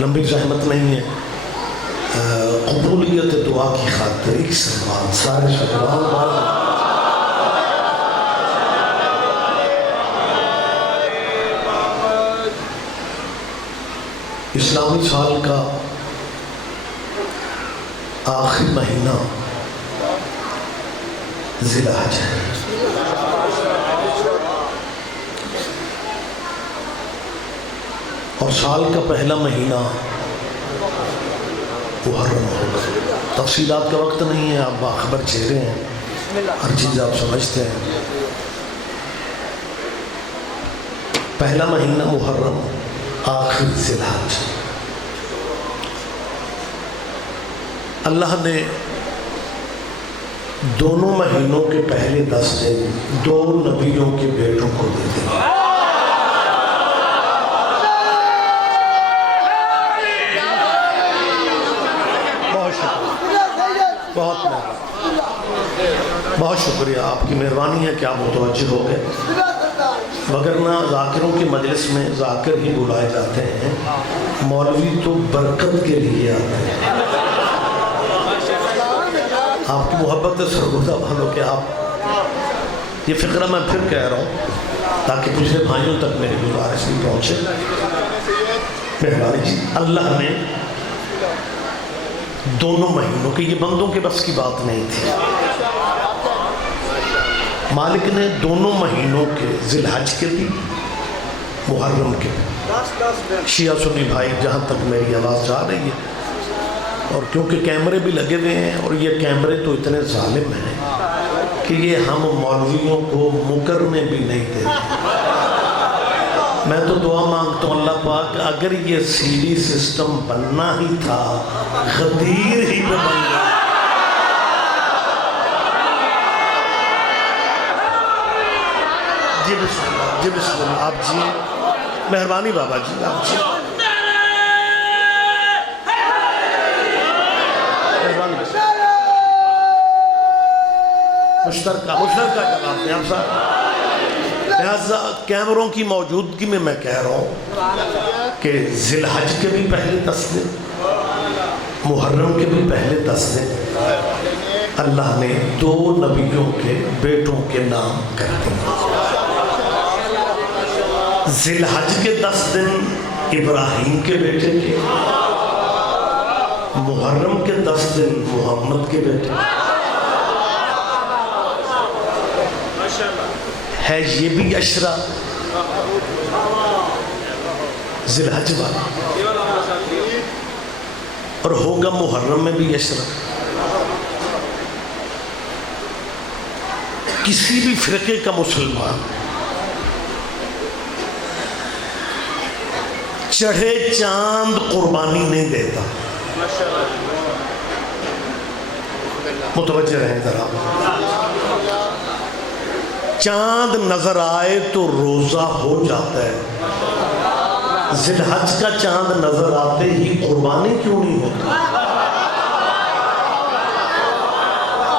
لمبی زحمت نہیں ہے، قبولیت دعا کی خاطر ایک سلمان سارے سلمان اسلامی سال کا آخری مہینہ ذی الحج ہے۔ اور سال کا پہلا مہینہ محرم ہوگا۔ تفصیلات کا وقت نہیں ہے، آپ باخبر چہرے ہیں، ہر چیز آپ سمجھتے ہیں۔ پہلا مہینہ محرم، آخر ذی الحج۔ اللہ نے دونوں مہینوں کے پہلے 10 دن 2 نبیوں کے بیٹوں کو دے دیا۔ بہت شکریہ، آپ کی مہربانی ہے کہ آپ متوجہ ہو گئے، وگرنہ ذاکروں کی مجلس میں ذاکر ہی بلائے جاتے ہیں، مولوی تو برکت کے لیے آتے ہیں۔ آپ کی محبت سرگردہ بھالو کہ آپ یہ فقرہ میں پھر کہہ رہا ہوں تاکہ پچھلے بھائیوں تک میری گزارش بھی پہنچے۔ مہربانی جی، اللہ نے دونوں مہینوں کی، یہ بندوں کے بس کی بات نہیں تھی، مالک نے دونوں مہینوں کے، ذی الحج کے بھی محرم کے بھی۔ شیعہ سنی بھائی جہاں تک میری آواز جا رہی ہے، اور کیونکہ کیمرے بھی لگے ہوئے ہیں، اور یہ کیمرے تو اتنے ظالم ہیں کہ یہ ہم مولویوں کو مکرنے بھی نہیں دیتے۔ میں تو دعا مانگتا ہوں اللہ پاک، اگر یہ سی ڈی سسٹم بننا ہی تھا، غدیر ہی پہ بن گیا۔ جی بسم اللہ، جی بسم اللہ، آپ جی مہربانی بابا جی، آپ جی مشترکہ جواب دیں آپ صاحب۔ لہذا کیمروں کی موجودگی میں کہہ رہا ہوں کہ ذی الحج کے بھی پہلے 10 دن، محرم کے بھی پہلے 10 دن اللہ نے 2 نبیوں کے بیٹوں کے نام کر دیے۔ ذی الحج کے 10 دن ابراہیم کے بیٹے کے، محرم کے 10 دن محمد کے بیٹے ہے۔ یہ بھی عشرہ ذی الحج والا، اور ہوگا محرم میں بھی عشرہ۔ کسی بھی فرقے کا مسلمان چڑھے چاند قربانی نہیں دیتا۔ متوجہ رہیں ذرا، چاند نظر آئے تو روزہ ہو جاتا ہے، ذی الحج کا چاند نظر آتے ہی قربانی کیوں نہیں ہوتی؟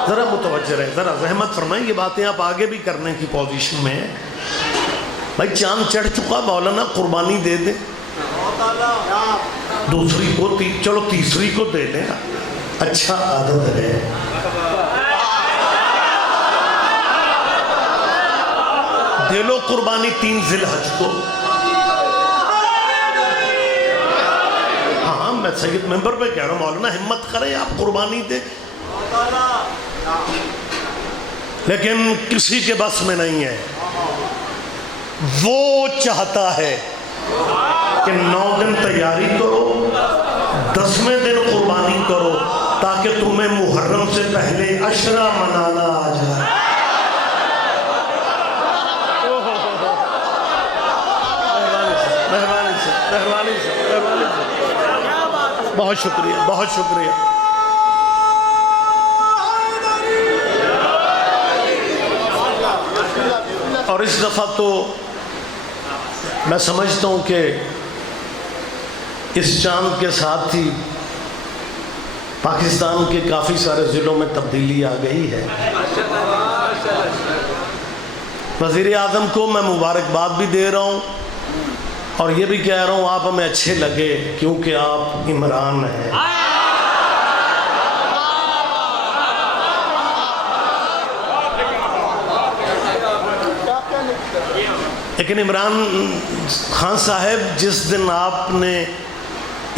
ذرا متوجہ رہیں، ذرا رحمت فرمائیں، یہ باتیں آپ آگے بھی کرنے کی پوزیشن میں ہیں۔ بھائی چاند چڑھ چکا، مولانا قربانی دے دیں، دوسری کو چلو تیسری کو دے دیں، اچھا عادت ہے۔ دے لو قربانی 3 ذی الحج کو۔ ہاں میں سید ممبر پہ کہہ رہا ہوں، مولانا ہمت کریں، آپ قربانی دیں، لیکن کسی کے بس میں نہیں ہے۔ وہ چاہتا ہے کہ 9 دن تیاری کرو، 10ویں دن قربانی کرو، تاکہ تمہیں محرم سے پہلے عشرہ منانا آ جائے۔ مہربانی سے بہت شکریہ، بہت شکریہ۔ اور اس دفعہ تو میں سمجھتا ہوں کہ اس چاند کے ساتھ ہی پاکستان کے کافی سارے ضلعوں میں تبدیلی آ گئی ہے۔ وزیر اعظم کو میں مبارکباد بھی دے رہا ہوں، اور یہ بھی کہہ رہا ہوں آپ ہمیں اچھے لگے کیونکہ آپ عمران ہیں. لیکن عمران خان صاحب جس دن آپ نے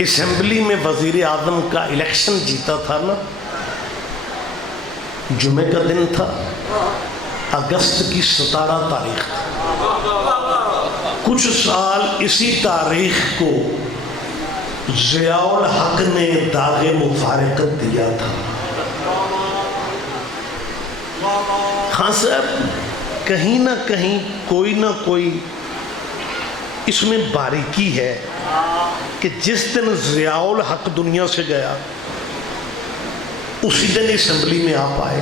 اسمبلی میں وزیر اعظم کا الیکشن جیتا تھا نا، جمعہ کا دن تھا، اگست کی 17 تاریخ تھا. کچھ سال اسی تاریخ کو ضیاء الحق نے داغ مفارقت دیا تھا. خان صاحب کہیں نہ کہیں کوئی نہ کوئی اس میں باریکی ہے کہ جس دن ضیاء الحق دنیا سے گیا اسی دن اسمبلی میں آپ آئے.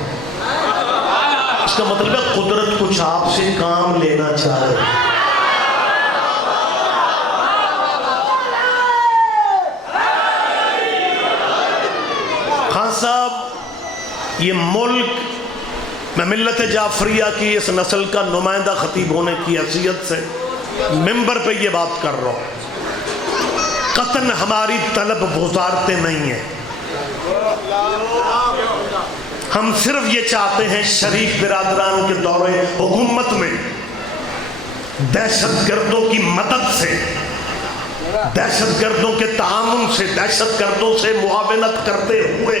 اس کا مطلب ہے قدرت کچھ آپ سے کام لینا چاہ رہے ہیں. خان صاحب یہ ملک، میں ملت جعفریہ کی اس نسل کا نمائندہ خطیب ہونے کی حیثیت سے ممبر پہ یہ بات کر رہا ہوں، قطعاً ہماری طلب وزارتیں نہیں ہیں. ہم صرف یہ چاہتے ہیں شریف برادران کے دور حکومت میں دہشت گردوں کی مدد سے، دہشت گردوں کے تعاون سے، دہشت گردوں سے معاونت کرتے ہوئے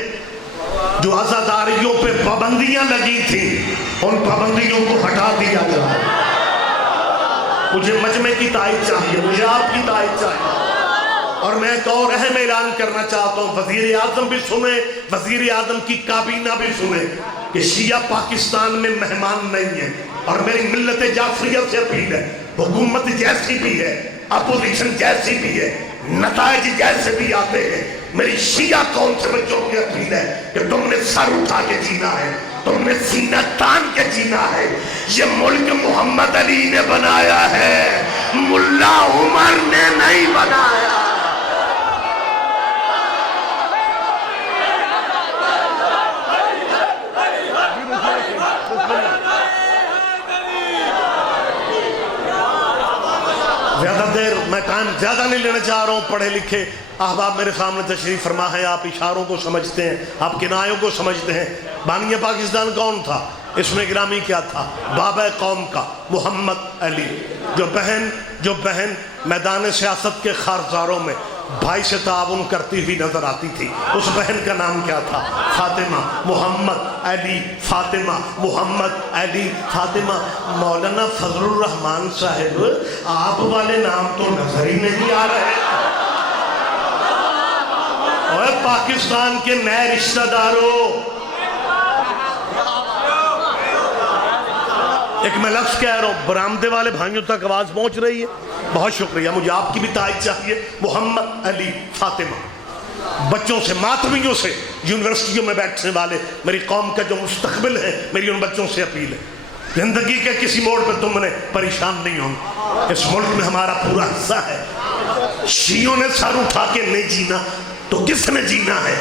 جو عزاداریوں پہ پابندیاں لگی تھیں ان پابندیوں کو ہٹا دیا جائے. مجھے مجمع کی تائید چاہیے، مجھے آپ کی تائید چاہیے. اور میں ایک اور اہم اعلان کرنا چاہتا ہوں، وزیر اعظم بھی سنیں، وزیر اعظم کی کابینہ بھی سنیں کہ شیعہ پاکستان میں مہمان نہیں ہیں. اور میری ملت جعفریہ سے اپیل ہے، حکومت جیسی بھی ہے، اپوزیشن جیسی بھی ہے، نتائج جیسے بھی آتے ہیں، میری شیعہ قوم سے بچوں کی اپیل ہے کہ تم نے سر اٹھا کے جینا ہے، تم نے سینہ تان کے جینا ہے. یہ ملک محمد علی نے بنایا ہے، ملا عمر نے نہیں بنایا. زیادہ دیر میں ٹائم زیادہ نہیں لینا چاہ رہا ہوں. پڑھے لکھے احباب میرے سامنے تشریف فرما ہے، آپ اشاروں کو سمجھتے ہیں، آپ کنایوں کو سمجھتے ہیں. بانی پاکستان کون تھا؟ اس میں گرامی کیا تھا؟ بابا قوم کا محمد علی. جو بہن میدان سیاست کے خارزاروں میں بھائی سے تعاون کرتی ہوئی نظر آتی تھی، اس بہن کا نام کیا تھا؟ فاطمہ. محمد علی فاطمہ، محمد علی فاطمہ. مولانا فضل الرحمان صاحب آپ والے نام تو نظر ہی نہیں آ رہے. اور پاکستان کے نئے رشتہ داروں، ایک میں لفظ کہہ رہا ہوں، برآمدے والے بھائیوں تک آواز پہنچ رہی ہے؟ بہت شکریہ، مجھے آپ کی بھی تائید چاہیے. محمد علی فاطمہ. بچوں سے، ماتمیوں سے، یونیورسٹیوں میں بیٹھنے والے، میری قوم کا جو مستقبل ہے، میری ان بچوں سے اپیل ہے، زندگی کے کسی موڑ پہ تم نے پریشان نہیں ہونا. اس ملک میں ہمارا پورا حصہ ہے. شیعوں نے سر اٹھا کے نہیں جینا تو کس نے جینا ہے؟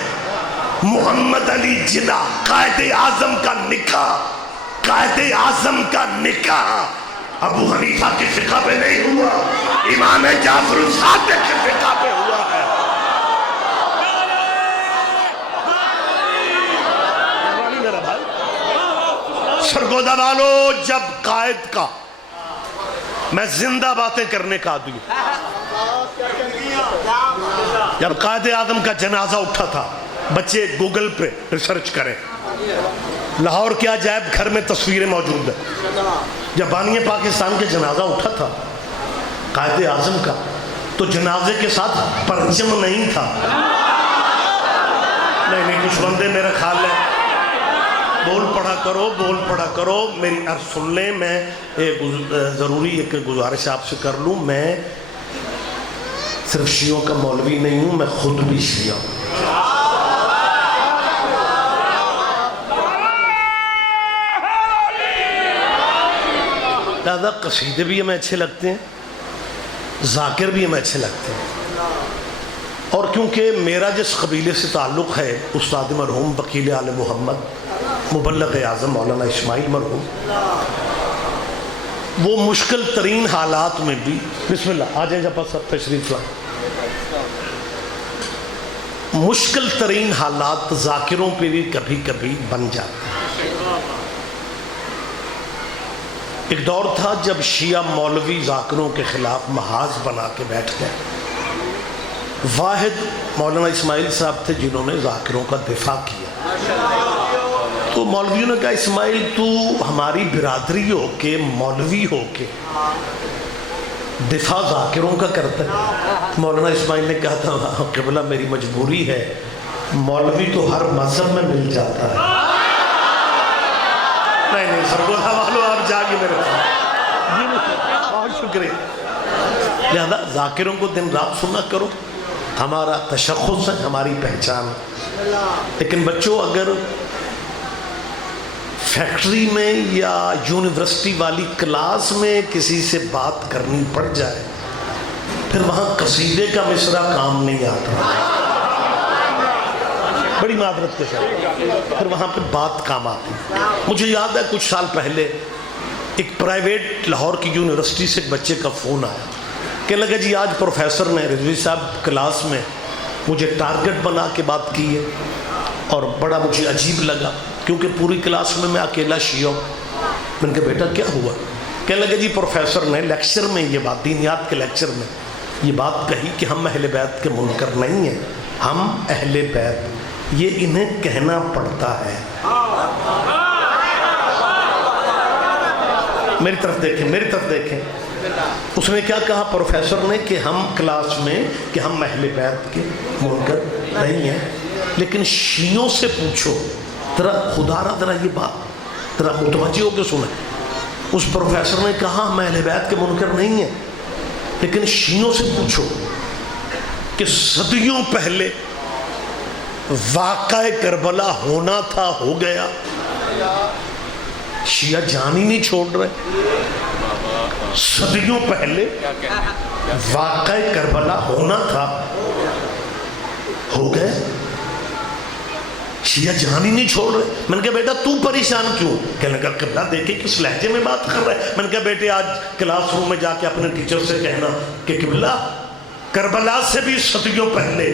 محمد علی جنا. قائد اعظم کا نکاح، قائد اعظم کا نکاح ابو حنیفہ کی فقہ پہ نہیں ہوا، امام جعفر الصادق کی فقہ پہ ہوا ہے. سرگودہ والو، جب قائد کا، میں زندہ باتیں کرنے کا آدمی، جب قائد اعظم کا جنازہ اٹھا تھا، بچے گوگل پہ ریسرچ کریں، لاہور کے عجائب گھر میں تصویریں موجود ہیں. جب بانی پاکستان کے جنازہ اٹھا تھا قائد اعظم کا، تو جنازے کے ساتھ پرچم نہیں تھا. نہیں، کچھ بندے میرا خیال ہے بول پڑھا کرو. میری عرض سن لیں. میں ضروری ایک گزارش آپ سے کر لوں، میں صرف شیعوں کا مولوی نہیں ہوں، میں خود بھی شیعہ ہوں. زیادہ قصیدے بھی ہمیں اچھے لگتے ہیں، ذاکر بھی ہمیں اچھے لگتے ہیں. اور کیونکہ میرا جس قبیلے سے تعلق ہے، استاد مرحوم وکیل آل محمد، مبلغ اعظم مولانا اسماعیل مرحوم، وہ مشکل ترین حالات میں بھی، بسم اللہ آ جائیں جب سب تشریف لائیں، مشکل ترین حالات ذاکروں پہ بھی کبھی کبھی بن جاتے ہیں۔ ایک دور تھا جب شیعہ مولوی ذاکروں کے خلاف محاذ بنا کے بیٹھ گئے، واحد مولانا اسماعیل صاحب تھے جنہوں نے ذاکروں کا دفاع کیا۔ تو مولویوں نے کہا اسماعیل تو ہماری برادری ہو کے، مولوی ہو کے دفاع ذاکروں کا کرتا ہے۔ مولانا اسماعیل نے کہا تھا قبلہ میری مجبوری ہے، مولوی تو ہر مذہب میں مل جاتا ہے۔ نہیں سرگودا والو آپ جاگے میرے پاس، بہت شکریہ۔ لہذا ذاکروں کو دن رات سنا کرو، ہمارا تشخص ہے، ہماری پہچان ہے۔ لیکن بچوں اگر فیکٹری میں یا یونیورسٹی والی کلاس میں کسی سے بات کرنی پڑ جائے، پھر وہاں قصیدے کا مصرع کام نہیں آتا، بڑی معذرت کے ساتھ، پھر وہاں پہ بات کام آتی۔ مجھے یاد ہے کچھ سال پہلے ایک پرائیویٹ لاہور کی یونیورسٹی سے ایک بچے کا فون آیا، کہنے لگا جی آج پروفیسر نے رضوی صاحب کلاس میں مجھے ٹارگٹ بنا کے بات کی ہے، اور بڑا مجھے عجیب لگا کیونکہ پوری کلاس میں اکیلا شیعہ ہوں۔ میں نے کہا بیٹا کیا ہوا؟ کہنے لگا جی پروفیسر نے لیکچر میں یہ بات، دینیات کے لیکچر میں یہ بات کہی کہ ہم اہل بیت کے منکر نہیں ہیں، ہم اہل بیت، یہ انہیں کہنا پڑتا ہے۔ میری طرف دیکھیں، میری طرف دیکھیں، اس نے کیا کہا پروفیسر نے کہ ہم کلاس میں کہ ہم اہل بیت کے منکر نہیں ہیں، لیکن شیعوں سے پوچھو، ذرا خدا را ذرا یہ بات ذرا متوجہ ہو کے سنیں۔ اس پروفیسر نے کہا ہم اہل بیت کے منکر نہیں ہیں، لیکن شیعوں سے پوچھو کہ صدیوں پہلے واقعہ کربلا ہونا تھا، ہو گیا، شیعہ جان ہی نہیں چھوڑ رہے۔ صدیوں پہلے واقعہ کربلا ہونا تھا، ہو گئے، شیعہ جان ہی نہیں چھوڑ رہے۔ میں نے کہا بیٹا تو پریشان کیوں؟ کہنے لگا قبلہ دیکھیں کس لہجے میں بات کر رہے ہیں۔ میں نے کہا بیٹے آج کلاس روم میں جا کے اپنے ٹیچر سے کہنا کہ قبلہ کربلا سے بھی صدیوں پہلے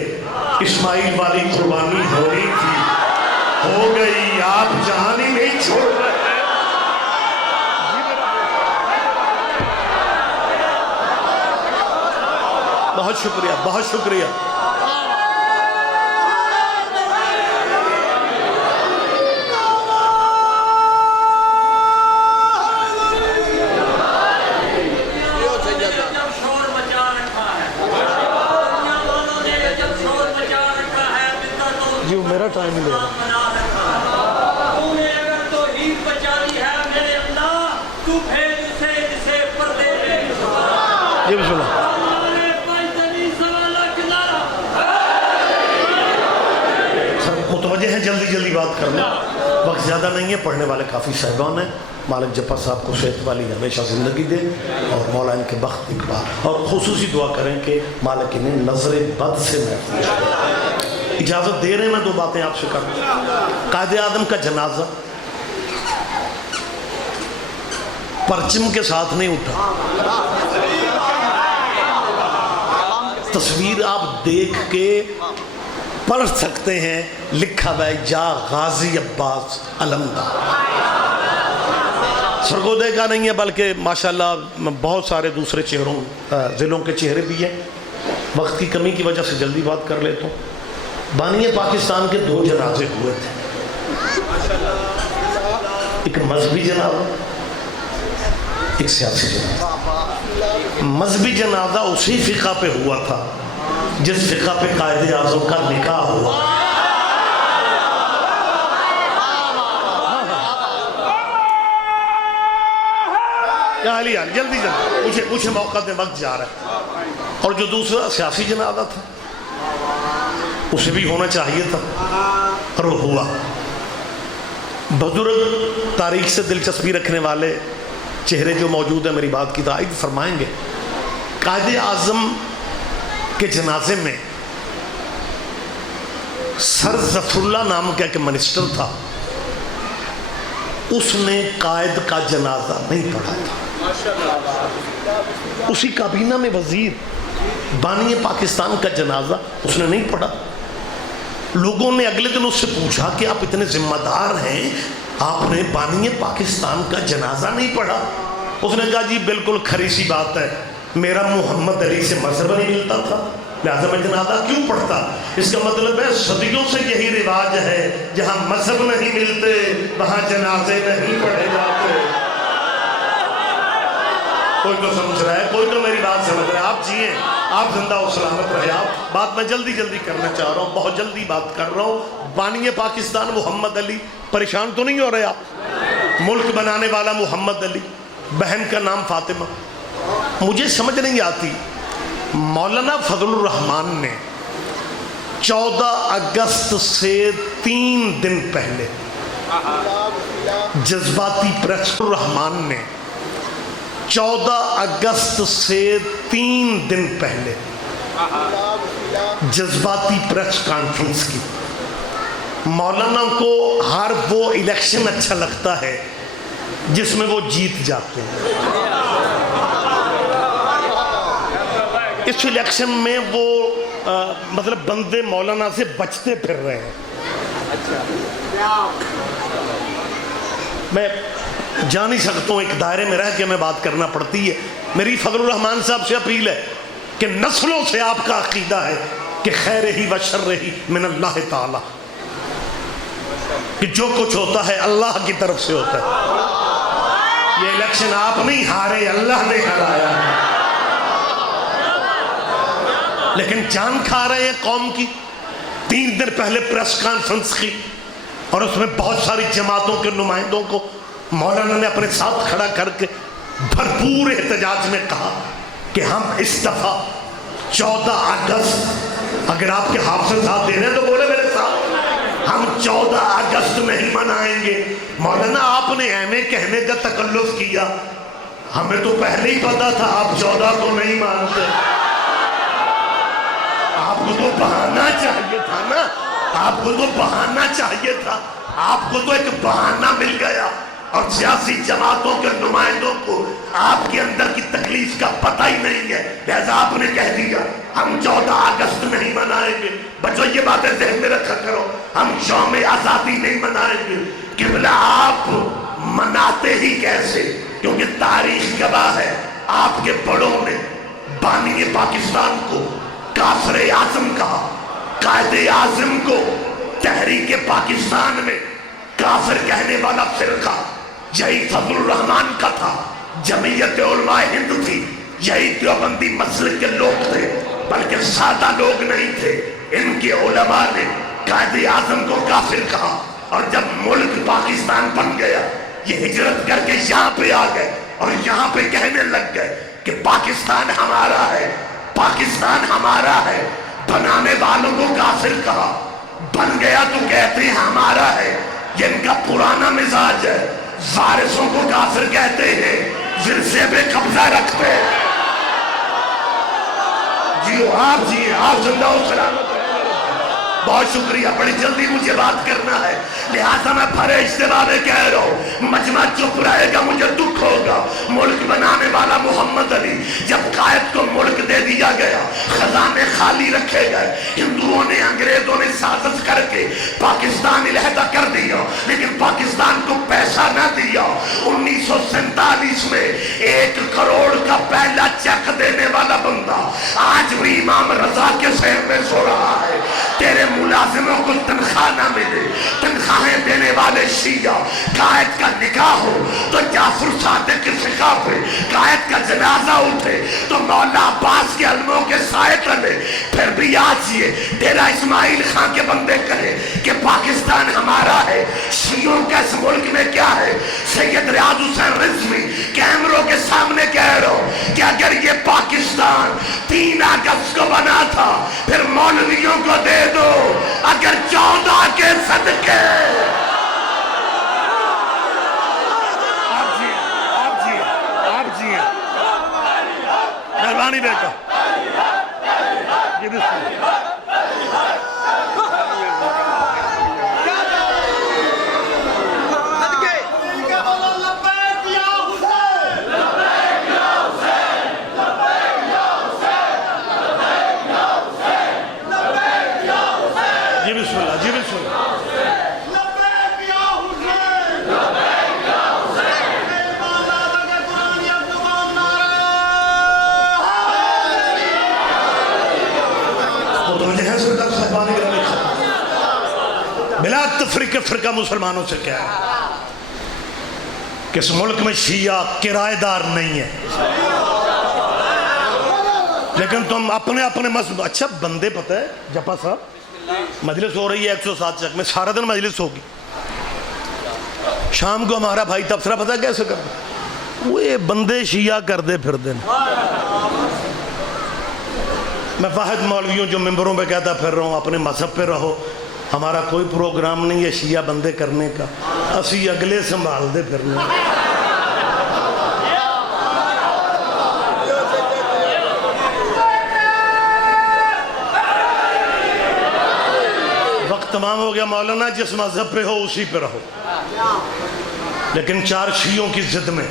اسماعیل والی قربانی ہو رہی تھی، ہو گئی، آپ جان ہی نہیں چھوڑ رہے۔ بہت شکریہ، بہت شکریہ۔ میرا ٹائم ہی لے رہا جی بسم اللہ۔ متوجہ ہیں، جلدی جلدی بات کر لیں، وقت زیادہ نہیں ہے، پڑھنے والے کافی صاحبان ہیں۔ مالک جفر صاحب کو صحت والی ہمیشہ زندگی دے، اور مولا ان کے بخت اقبال، اور خصوصی دعا کریں کہ مالک انہیں نظر بد سے محفوظ کرے۔ اجازت دے رہے ہیں میں دو باتیں آپ سے کروں۔ قائد اعظم کا جنازہ پرچم کے ساتھ نہیں اٹھا، تصویر آپ دیکھ کے پڑھ سکتے ہیں، لکھا ہے جا غازی عباس علمدار۔ سرگودے کا نہیں ہے بلکہ ماشاءاللہ بہت سارے دوسرے چہروں ضلعوں کے چہرے بھی ہیں۔ وقت کی کمی کی وجہ سے جلدی بات کر لیتا ہوں۔ بانی پاکستان کے دو جنازے ہوئے تھے، ایک مذہبی جنازہ، ایک سیاسی جنازہ۔ مذہبی جنازہ اسی فقہ پہ ہوا تھا جس فقہ پہ قائد اعظم کا نکاح ہوا۔ جلدی جلدی مجھے موقع دے، وقت جا رہا ہے۔ اور جو دوسرا سیاسی جنازہ تھا اسے بھی ہونا چاہیے تھا، اور وہ ہوا۔ بزرگ تاریخ سے دلچسپی رکھنے والے چہرے جو موجود ہیں میری بات کی تائید فرمائیں گے۔ قائد اعظم کے جنازے میں سر ظفر اللہ نام کا ایک منسٹر تھا، اس نے قائد کا جنازہ نہیں پڑھا تھا۔ اسی کابینہ میں وزیر بانی پاکستان کا جنازہ اس نے نہیں پڑھا. لوگوں نے اگلے دن اس سے پوچھا کہ آپ اتنے ذمہ دار ہیں, آپ نے بانی پاکستان کا جنازہ نہیں پڑھا؟ اس نے کہا جی بالکل کھری سی بات ہے, میرا محمد علی سے مذہب نہیں ملتا تھا, لہٰذا میں جنازہ کیوں پڑھتا. اس کا مطلب ہے صدیوں سے یہی رواج ہے, جہاں مذہب نہیں ملتے وہاں جنازے نہیں پڑھے جاتے. کوئی تو سمجھ رہا ہے, کوئی تو میری بات سمجھ رہا ہے. آپ جیئیں, آپ زندہ و سلامت رہے. آپ بات میں جلدی کرنا چاہ رہا ہوں, بہت جلدی بات کر رہا ہوں. بانی پاکستان محمد علی, پریشان تو نہیں ہو رہے آپ؟ ملک بنانے والا محمد علی, بہن کا نام فاطمہ. مجھے سمجھ نہیں آتی, مولانا فضل الرحمان نے 14 اگست سے 3 دن پہلے جذباتی پریس الرحمان نے 14 اگست سے 3 دن پہلے جذباتی پریس کانفرنس کی. مولانا کو ہر وہ الیکشن اچھا لگتا ہے جس میں وہ جیت جاتے ہیں. اس الیکشن میں وہ مطلب بندے مولانا سے بچتے پھر رہے ہیں. میں جا نہیں سکتا ہوں, ایک دائرے میں رہ کے میں بات کرنا پڑتی ہے. میری فضل الرحمان صاحب سے اپیل ہے کہ نسلوں سے آپ کا عقیدہ ہے کہ خیر ہی و شر ہی من اللہ تعالی, کہ جو کچھ ہوتا ہے اللہ کی طرف سے ہوتا ہے. یہ الیکشن آپ نہیں ہارے, اللہ نے ہرایا ہے. لیکن جان کھا رہے ہیں قوم کی. 3 دن پہلے پریس کانفرنس کی اور اس میں بہت ساری جماعتوں کے نمائندوں کو مولانا نے اپنے ساتھ کھڑا کر کے بھرپور احتجاج میں کہا کہ ہم اس دفعہ 14 اگست, اگر آپ کے حافظ صاحب دے رہے ہیں تو بولے میرے ساتھ, ہم 14 اگست نہیں منائیں گے. مولانا آپ نے ایمے کہنے کا تکلف کیا, ہمیں تو پہلے ہی پتا تھا آپ 14 کو نہیں مانتے. آپ کو تو بہانا چاہیے تھا نا, آپ کو تو بہانا چاہیے تھا. آپ کو تو ایک بہانہ مل گیا, اور سیاسی جماعتوں کے نمائندوں کو آپ کے اندر کی تکلیف کا پتہ ہی نہیں ہے, لہذا آپ نے کہہ دیا ہم 14 اگست نہیں منائیں گے. بچوں یہ باتیں ذہن میں رکھا کرو, ہم یوم آزادی نہیں منائیں گے. قبلہ آپ مناتے ہی کیسے, کیونکہ تاریخ گواہ ہے آپ کے بڑوں نے بانی پاکستان کو کافر اعظم کہا, قائد اعظم کو تحریک پاکستان میں کافر کہنے والا فرقہ یہی فضل الرحمان کا تھا. جمعیت علماء ہند تھی, یہی دیوبندی مسلک کے لوگ تھے, بلکہ سادہ لوگ نہیں تھے. ان کے علماء نے قائد اعظم کو کافر کہا, اور جب ملک پاکستان بن گیا یہ ہجرت کر کے یہاں پہ آ گئے اور یہاں پہ کہنے لگ گئے کہ پاکستان ہمارا ہے, پاکستان ہمارا ہے. بنانے والوں کو کافر کہا, بن گیا تو کہتے ہیں ہمارا ہے. یہ ان کا پرانا مزاج ہے. وارثوں کو کافر کہتے ہیں, ورثے پہ قبضہ رکھتے ہیں. جیو آپ جیئے, آپ زندہ و سلامت رہے. بہت شکریہ, بڑی جلدی مجھے بات کرنا ہے, لہٰذا میں بھرے اجتماع میں کہہ رہا ہوں مجمع چپ رہے گا, مجھے دکھ ہوگا. ملک بنانے والا محمد علی, جب قائد کو ملک دے دیا گیا, خزانے خالی رکھے گئے, ہندوؤں نے انگریزوں نے سازش کر کے پاکستان علیحدہ کر دیا, لیکن پاکستان کو پیسہ نہ دیا. 1947 میں 1 کروڑ کا پہلا چیک دینے والا بندہ آج بھی امام رضا کے شہر میں سو رہا ہے. تیرے ملازموں کو تنخواہ نہ ملے, تنخواہیں دینے والے شیعہ, قائد کا نکاح ہو تو جعفر صادق کے سکھا پہ قائد کا جنازہ اٹھے تو مولا عباس کے علموں کے سائے تلے, پھر بھی آج یہ تیرا اسماعیل خان کے بندے کہے کہ پاکستان ہمارا ہے. شیعوں کا اس ملک میں کیا ہے؟ سید ریاض حسین رضوی کیمروں کے سامنے کہہ رہا ہوں کہ اگر یہ پاکستان 3 اگست کو بنا تھا پھر مولویوں کو دے دو, اگر 14 کے صدقے. آپ جی مہربانی بیٹا, یہ جی بسم اللہ، جی بسم اللہ. بلا تفریق فرقہ مسلمانوں سے کیا ہے کہ اس ملک میں شیعہ کرایہ دار نہیں ہے، لیکن تم اپنے اپنے مذہب. اچھا بندے پتہ ہے جپا صاحب مجلس ہو رہی ہے 107 چک میں، سارا دن مجلس ہوگی، شام کو ہمارا بھائی تبصرہ پتہ کیسے کرتا، وہ یہ بندے شیعہ کر دے پھر دن. میں واحد مولویوں جو ممبروں پہ کہتا پھر رہا ہوں اپنے مذہب پہ رہو، ہمارا کوئی پروگرام نہیں ہے شیعہ بندے کرنے کا، اسی اگلے سنبھال دے پھرنے. وقت تمام ہو گیا مولانا، جس مذہب پہ ہو اسی پہ رہو، لیکن 4 شیعوں کی ضد میں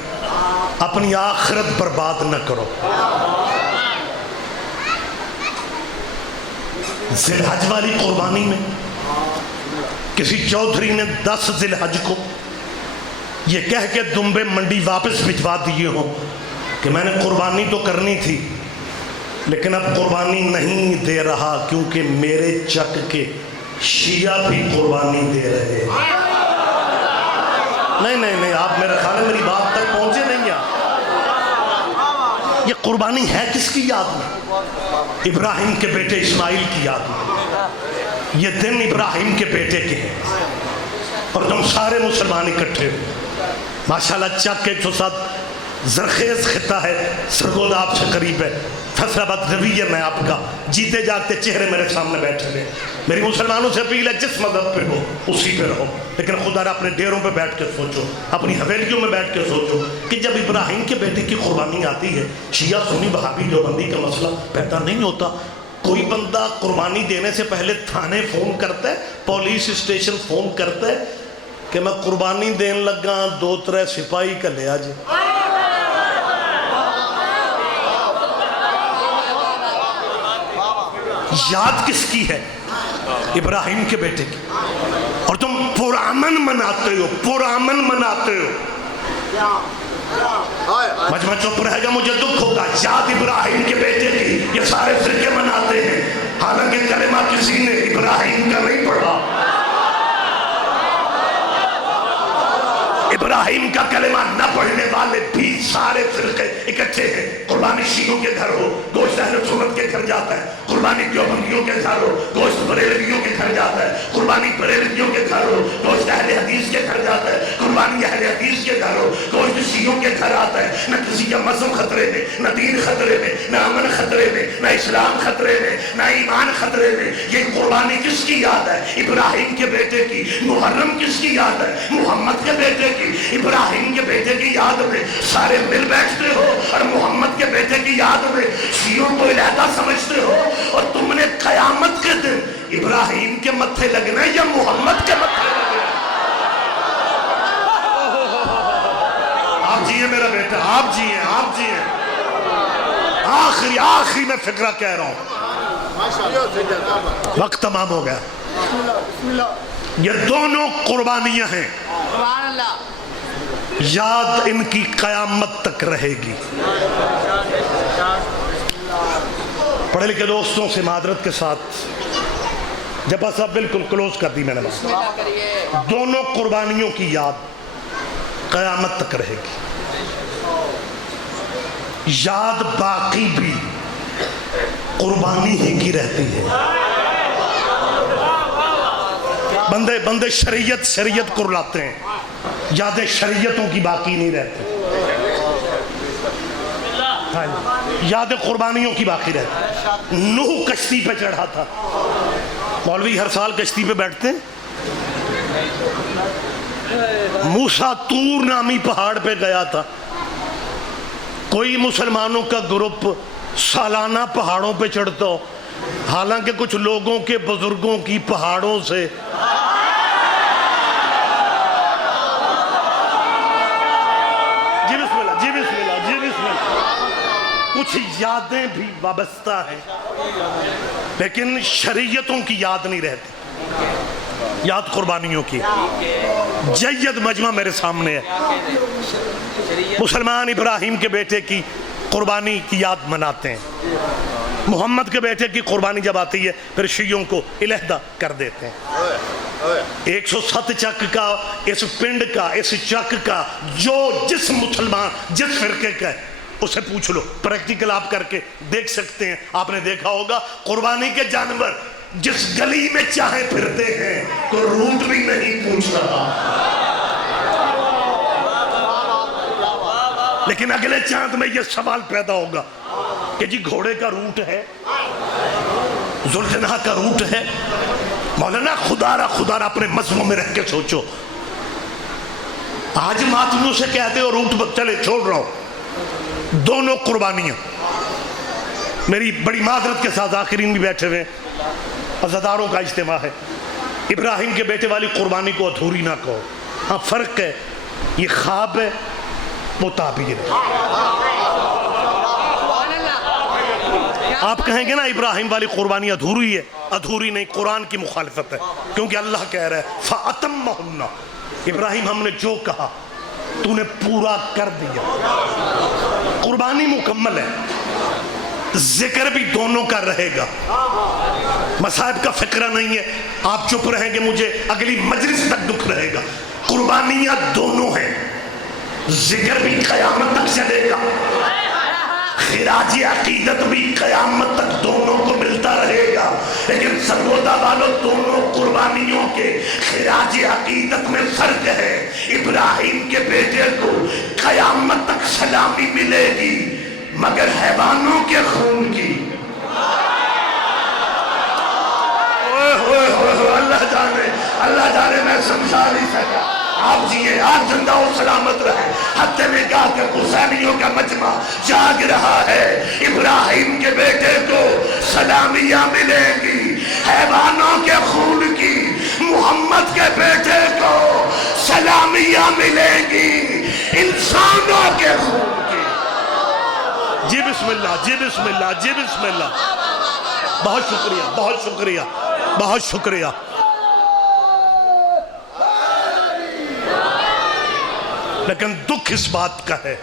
اپنی آخرت برباد نہ کرو. ذی الحج والی قربانی میں کسی چودھری نے 10 ذی الحج کو یہ کہہ کے دمبے منڈی واپس بھجوا دیے ہوں کہ میں نے قربانی تو کرنی تھی لیکن اب قربانی نہیں دے رہا کیونکہ میرے چک کے شیعہ بھی قربانی دے رہے ہیں. نہیں آپ میرا خیال ہے میری بات تک پہنچے نہیں آپ. یہ قربانی ہے کس کی یاد میں؟ ابراہیم کے بیٹے اسماعیل کی یاد میں. یہ دن ابراہیم کے بیٹے کے ہیں اور تم سارے مسلمان اکٹھے ہو. ماشاءاللہ چک 107 زرخیز خطہ ہے، سرگود آپ سے قریب ہے، فیصلہ آباد رویہ میں آپ کا، جیتے جاگتے چہرے میرے سامنے بیٹھے ہوئے. میری مسلمانوں سے اپیل ہے جس مذہب پہ ہو اسی پہ رہو، لیکن خدا را اپنے ڈیروں پہ بیٹھ کے سوچو، اپنی حویلیوں میں بیٹھ کے سوچو کہ جب ابراہیم کے بیٹے کی قربانی آتی ہے شیعہ سنی وہابی دیوبندی کا مسئلہ پیدا نہیں ہوتا. کوئی بندہ قربانی دینے سے پہلے تھانے فون کرتا ہے، پولیس اسٹیشن فون کرتا ہے کہ میں قربانی دین لگا 2-3 سپاہی کا لیا جی. یاد کس کی ہے؟ ابراہیم کے بیٹے کی. اور تم پرامن مناتے ہو، پرامن مناتے ہو. مجمع چپ رہے گا مجھے دکھ ہوگا. یاد ابراہیم کے بیٹے کی یہ سارے فرقے مناتے ہیں، حالانکہ کلمہ کسی نے ابراہیم کا نہیں پڑھا. ابراہیم کا کلمہ نہ پڑھنے والے بھی سارے فرقے اکٹھے ہیں. قربانی شیعوں کے گھر ہو گوشت اہل سنت کے گھر جاتا ہے، قربانی دیوبندیوں کے گھر ہو گوشت بریلویوں کے گھر جاتا ہے، قربانی بریلویوں کے گھر ہو گوشت اہل حدیث کے گھر جاتا ہے، قربانی اہل حدیث کے گھر ہو گوشت شیعوں کے گھر آتا ہے. نہ کسی کا مذہب خطرے میں، نہ دین خطرے میں، نہ امن خطرے میں، نہ اسلام خطرے میں، نہ ایمان خطرے میں. یہ قربانی کس کی یاد ہے؟ ابراہیم کے بیٹے کی. محرم کس کی یاد ہے؟ محمد کے بیٹے کی. ابراہیم کے بیٹے کی یاد میں سارے مل بیٹھتے ہو اور محمد کے بیٹے کی یاد میں شیعوں کو علیحدہ سمجھتے ہو. اور تم نے قیامت کے دن ابراہیم کے متھے لگنا ہے یا محمد کے متھے لگنا ہے؟ آپ جیئے میرا بیٹا، آپ جیئے، آپ جیئے. آخری میں فکرہ کہہ رہا ہوں، وقت تمام ہو گیا. یہ دونوں قربانیاں ہیں، یاد ان کی قیامت تک رہے گی. پڑھے لکھے دوستوں سے معذرت کے ساتھ جب صاحب بالکل کلوز کر دی میں نے بات. دونوں قربانیوں کی یاد قیامت تک رہے گی. یاد باقی بھی قربانی ہی کی رہتی ہے. بندے شریعت کرلاتے ہیں، یادیں شریعتوں کی باقی نہیں رہتی، یادیں قربانیوں کی باقی رہتی. نوح کشتی پہ چڑھا تھا، مولوی ہر سال کشتی پہ بیٹھتے ہیں. موسیٰ طور نامی پہاڑ پہ گیا تھا. کوئی مسلمانوں کا گروپ سالانہ پہاڑوں پہ چڑھتا ہو، حالانکہ کچھ لوگوں کے بزرگوں کی پہاڑوں سے کچھ یادیں بھی وابستہ ہیں، لیکن شریعتوں کی یاد نہیں رہتی. یاد قربانیوں کی جید مجمع میرے سامنے ہے. مسلمان ابراہیم کے بیٹے کی قربانی کی یاد مناتے ہیں. محمد کے بیٹے کی قربانی جب آتی ہے پھر شیعوں کو علیحدہ کر دیتے ہیں. 107 چک کا اس پنڈ کا اس چک کا جو جس مسلمان جس فرقے کا ہے اسے پوچھ لو. پریکٹیکل آپ کر کے دیکھ سکتے ہیں. آپ نے دیکھا ہوگا قربانی کے جانور جس گلی میں چاہے پھرتے ہیں کوئی روٹ بھی نہیں پوچھ رہا. لیکن اگلے چاند میں یہ سوال پیدا ہوگا کہ جی گھوڑے کا روٹ ہے, ذوالجناح کا روٹ ہے. مولانا خدا را اپنے مذہبوں میں رہ کے سوچو. آج ماتمیوں سے کہتے ہو روٹ چلے چھوڑ رہا ہوں. دونوں قربانیاں میری بڑی معذرت کے ساتھ آخرین بھی بیٹھے ہوئے عزاداروں کا اجتماع ہے. ابراہیم کے بیٹے والی قربانی کو ادھوری نہ کہو. ہاں فرق ہے, یہ خواب ہے وہ تعبیر ہے. آپ کہیں گے نا ابراہیم والی قربانی ادھوری ہے, ادھوری نہیں, قرآن کی مخالفت ہے. کیونکہ اللہ کہہ رہا ہے فَأَتَمَّهُنَّ, ابراہیم ہم نے جو کہا تو نے پورا کر دیا. قربانی مکمل ہے, ذکر بھی دونوں کا رہے گا. مصائب کا فکرہ نہیں ہے, آپ چپ رہیں گے مجھے اگلی مجلس تک دکھ رہے گا. قربانیاں دونوں ہیں, ذکر بھی قیامت تک چلے گا, خراج عقیدت بھی قیامت تک دونوں کو ملتا رہے گا. لیکن سرگودا والوں دونوں قربانیوں کے خراج عقیدت میں فرق ہے. ابراہیم کے بیٹے کو قیامت تک سلامی ملے گی مگر حیوانوں کے خون کی. اللہ جانے میں سمجھا نہیں سکا. آپ جیئے, آپ زندہ و سلامت رہے. حتی میں کہا کہ حسینیوں کا مجمع جاگ رہا ہے. ابراہیم کے بیٹے کو سلامیاں ملیں گی حیوانوں کے خون کی, محمد کے بیٹے کو سلامیاں ملیں گی انسانوں کے خون کی. جی بسم اللہ, جی بسم اللہ, جی بسم اللہ. بہت شکریہ, بہت شکریہ, بہت شکریہ. لیکن دکھ اس بات کا ہے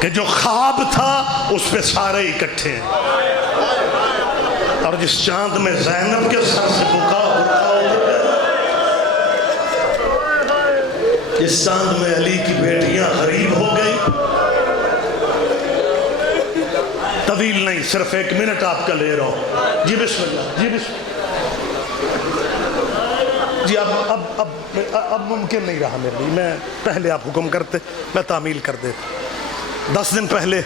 کہ جو خواب تھا اس پہ سارے اکٹھے ہیں, اور جس چاند میں زینب کے سر سے بکا جس چاند میں علی کی بیٹیاں غریب ہو گئی. طویل نہیں, صرف 1 منٹ آپ کا لے رہا ہوں. جی بسم اللہ, جی بسم اللہ. جی اب ممکن نہیں رہا میرے لیے. میں پہلے آپ حکم کرتے میں تعمیل کر دیتا. 10 دن پہلے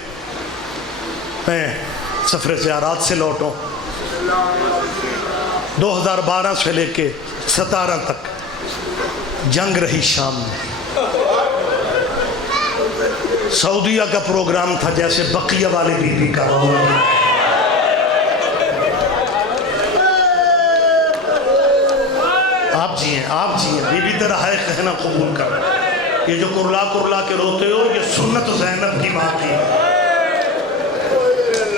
میں سفر زیارات سے لوٹوں. 2012 سے لے کے 17 تک جنگ رہی شام میں. سعودیہ کا پروگرام تھا جیسے بقیہ والے بی بی کا. آپ جی ہیں, آپ جی ہیں. بی بی تیرا ہے کہنا قبول کر. یہ جو کرلا کے روتے ہو یہ سنت زینب کی ماں کی.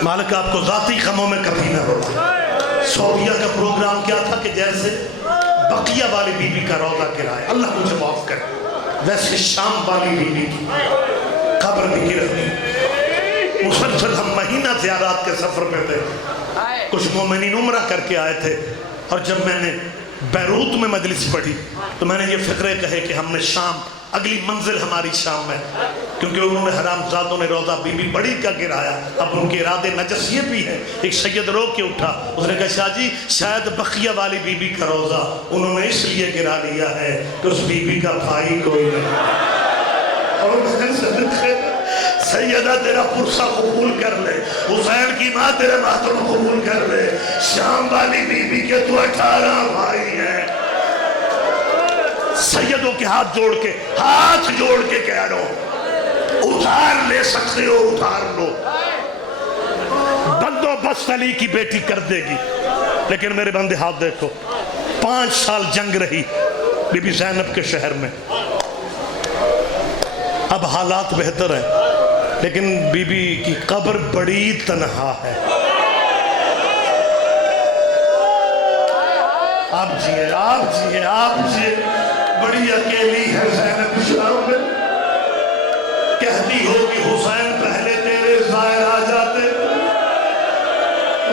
مالک آپ کو ذاتی غموں میں کبھی نہ روتا. سعودیہ کا پروگرام کیا تھا کہ جیسے بقیہ والی بی بی کا روضہ گرائے. اللہ مجھے معاف کرے. ویسے شام والی بی بی کی قبر بھی گرہنی. مسلسل ہم مہینہ زیارات کے سفر پہ تھے. کچھ مومنین عمرہ کر کے آئے تھے, اور جب میں نے بیروت میں مجلس پڑھی تو میں نے یہ فکرے کہے کہ ہم نے شام, اگلی منزل ہماری شام ہے. کیونکہ انہوں نے حرام زادوں نے روضہ بی بی بڑی کا گرایا. اب ان کے ارادے نجس یہ بھی ہے. ایک سید رو کے اٹھا, اس نے کہا شاہ جی شاید بقیہ والی بی بی کا روضہ انہوں نے اس لیے گرا لیا ہے کہ اس بی بی کا بھائی کوئی نہیں. اور سیدہ تیرا پرسہ قبول کر لے, حسین کی ماں تیرے ماتم قبول کر لے. شام والی بی بی کے تو 18 بھائی ہیں. سیدوں کے ہاتھ جوڑ کے کہہ رہا ہوں, اتار لے سکتے ہو اتار لو. بندوبست علی کی بیٹی کر دے گی. لیکن میرے بندے ہاتھ دیکھو, 5 سال جنگ رہی بی بی زینب کے شہر میں. اب حالات بہتر ہیں لیکن بی بی کی قبر بڑی تنہا ہے. آپ جیے آپ جیے آپ جیے. بڑی اکیلی ہے زینب شام میں. کہتی ہوگی حسین پہلے تیرے ظاہر آ جاتے.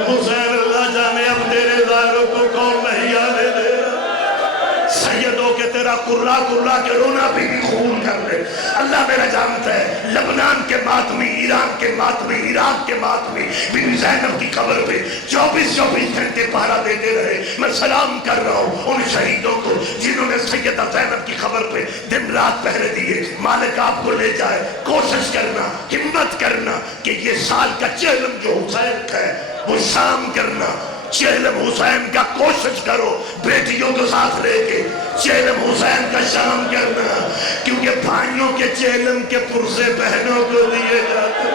حسین اللہ جانے اب تیرے ظاہروں کو کون نہیں آنے دے رہا. سیدوں کے تیرا قرہ قرہ کے رونا بھی خون کر دے. اللہ میرا جانتا ہے لبنان کے ماتمی، ایران کے ماتمی، عراق کے ماتمی بی بی زینب کی قبر پہ 24 گھنٹے پہرا دیتے رہے. میں سلام کر رہا ہوں ان شہیدوں کو جنہوں نے سیدہ زینب کی قبر پہ دن رات پہرے دیے. مالک آپ کو لے جائے. کوشش کرنا، ہمت کرنا کہ یہ سال کا چہلم جو حسین کا ہے وہ شام کرنا. چہلم حسین کا کوشش کرو بیٹیوں کو ساتھ لے کے. چہلم حسین کا شام کرنا، کیونکہ بھائیوں کے چہلم کے پرزے بہنوں کو دیے جاتے.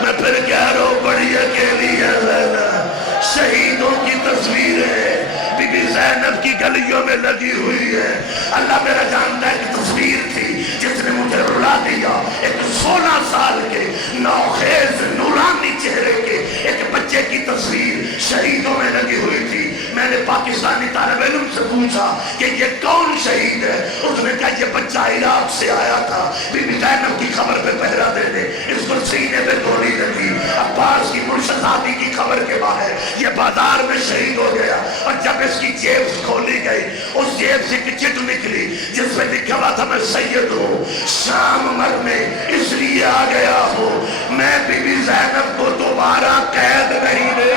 میں پھر کہہ رہا ہوں بڑی اکیلی ہے زینب. شہیدوں کی تصویریں بی بی زینب کی گلیوں میں لگی ہوئی ہے. اللہ میرا جانتا ہے کہ تصویر تھی جس نے مجھے رلا دیا. ایک 16 سال کے نوخیز نورانی چہرے کے ایک بچے کی تصویر شہیدوں میں لگی ہوئی تھی. میں نے پاکستانی طالب علم سے پوچھا کہ یہ کون شہید ہے. اس نے کہا یہ بچہ عراق سے آیا تھا بی بی زینب کی خبر پہ پہرا دے دے. اس کو سینے پہ گولی لگی. عباس کی مرشدزادی کی خبر کے باہر یہ بازار میں شہید ہو گیا. اور جب اس کی جیب کھولی گئی اس جیب سے ایک چٹ نکلی جس پہ لکھا ہوا تھا میں سید ہوں، شام مرنے اس لیے آ گیا ہوں، میں بی بی زینب کو دوبارہ قید نہیں دے